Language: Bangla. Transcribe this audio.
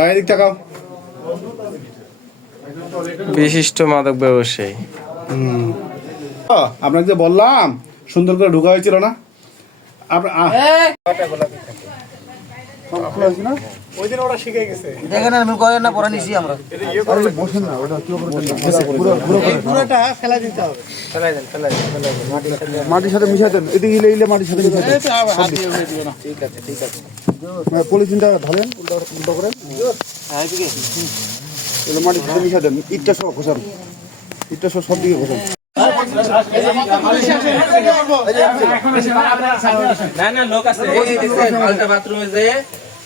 হ্যাঁ এদিক তাকাও। বিশিষ্ট মাদক ব্যবসায়ী। আপনাকে যে বললাম সুন্দর করে ঢুকা হয়েছিল না? আপনার দেখেন আমি কয়েন না পরে নিছি আমরা। মাটির সাথে মিশাই দেন। এদিকে ইলে ইলে মাটির সাথে মিশাই দেন। ঠিক আছে ঠিক আছে। পলিথিনটা ঢালেন উল্টা উল্টা করেন। হ্যাঁ এগুলো মাটির সাথে মিশাই দেন। ইটটা সব ঘোষান। ইটটা সব সব দিকে ঘোষান। না না লোক আছে। আলটা বাথরুমে যে